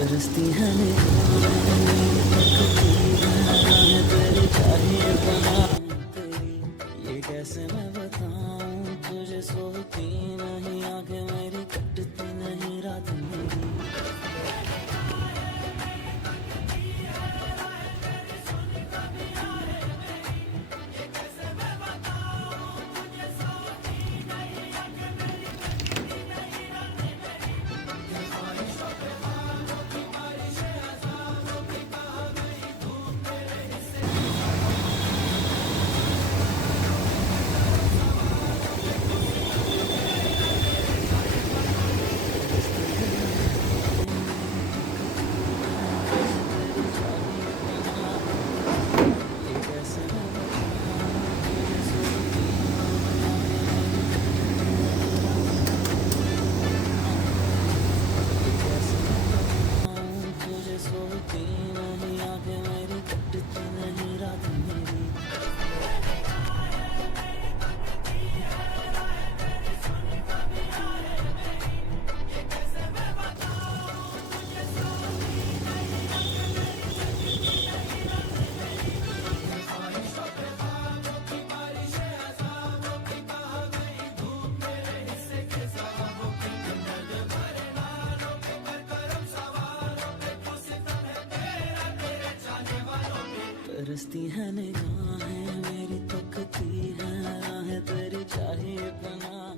रस्ती है निगाहें तकती हैं तेरे चाहिए बना तेरी ये कैसे मैं बताऊं तुझे सोती नहीं आंखें मेरी कटती नहीं रात मेरी तुझे सोती नहीं आंखें मेरी कटती नहीं रात मेरी तरसती है निगाहें मेरी तकती हैं राहें तेरी चाहिए बना